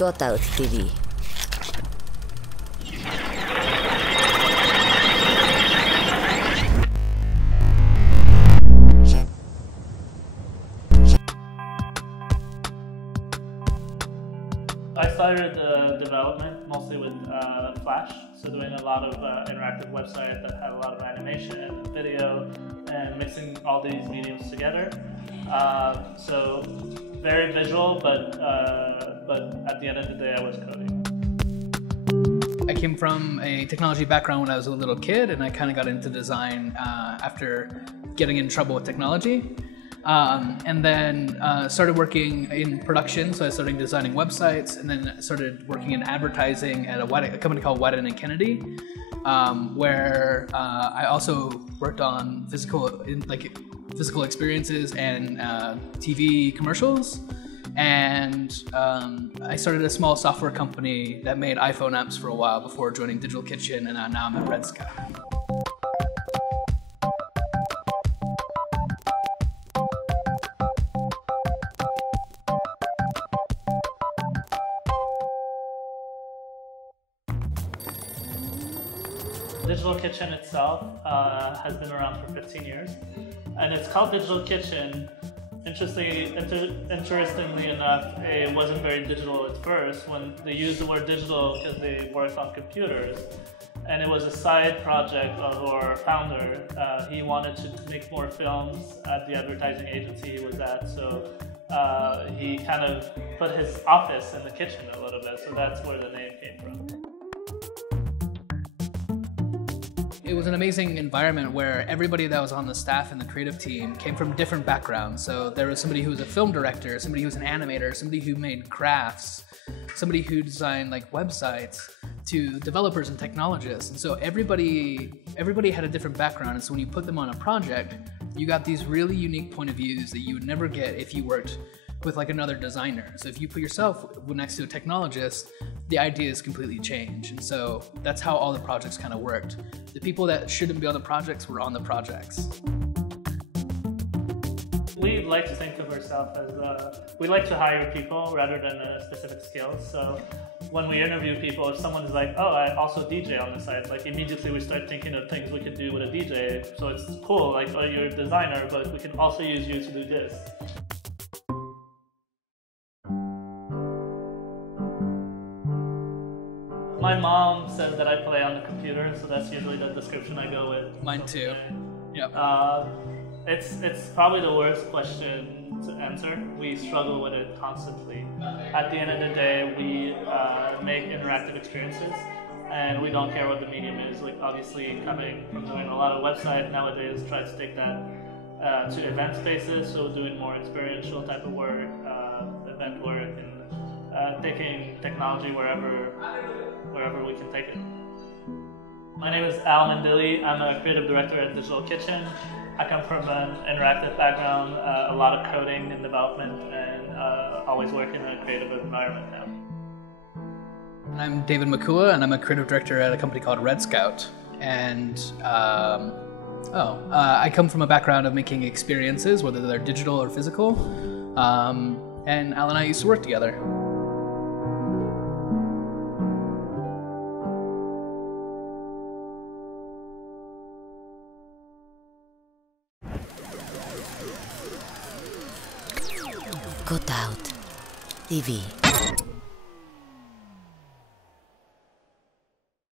CutOutTV. I started development mostly with Flash, so doing a lot of interactive websites that had a lot of animation, video, and mixing all these mediums together. So very visual, but at the end of the day, I was coding. I came from a technology background when I was a little kid, and I kind of got into design after getting in trouble with technology. And then started working in production, so I started designing websites, and then started working in advertising at a company called Whiten & Kennedy, where I also worked on physical experiences and TV commercials. And I started a small software company that made iPhone apps for a while before joining Digital Kitchen, and now I'm at Red Scout. Digital Kitchen itself has been around for 15 years, and it's called Digital Kitchen. Interestingly enough, it wasn't very digital at first when they used the word digital because they worked on computers, and it was a side project of our founder. He wanted to make more films at the advertising agency he was at, so he kind of put his office in the kitchen a little bit, so that's where the name came from. It was an amazing environment where everybody that was on the staff and the creative team came from different backgrounds. So there was somebody who was a film director, somebody who was an animator, somebody who made crafts, somebody who designed like websites, to developers and technologists. And so everybody had a different background. And so when you put them on a project, you got these really unique point of views that you would never get if you worked with like another designer. So if you put yourself next to a technologist, the ideas completely change. And so that's how all the projects kind of worked. The people that shouldn't be on the projects were on the projects. We like to think of ourselves as, we like to hire people rather than specific skills. So when we interview people, if someone's like, oh, I also DJ on the side, like immediately we start thinking of things we could do with a DJ. So it's cool, like, oh, you're a designer, but we can also use you to do this. My mom says that I play on the computer, so that's usually the description I go with. Mine too. Yep. It's probably the worst question to answer. We struggle with it constantly. At the end of the day, we make interactive experiences, and we don't care what the medium is. Like obviously, coming from doing a lot of websites nowadays, try to take that to event spaces. So doing more experiential type of work, event work, and taking technology wherever we can take it. My name is Al Mandili. I'm a creative director at Digital Kitchen. I come from an interactive background, a lot of coding and development, and always work in a creative environment now. I'm David Makua, and I'm a creative director at a company called Red Scout. And I come from a background of making experiences, whether they're digital or physical. And Al and I used to work together. CutOutTV.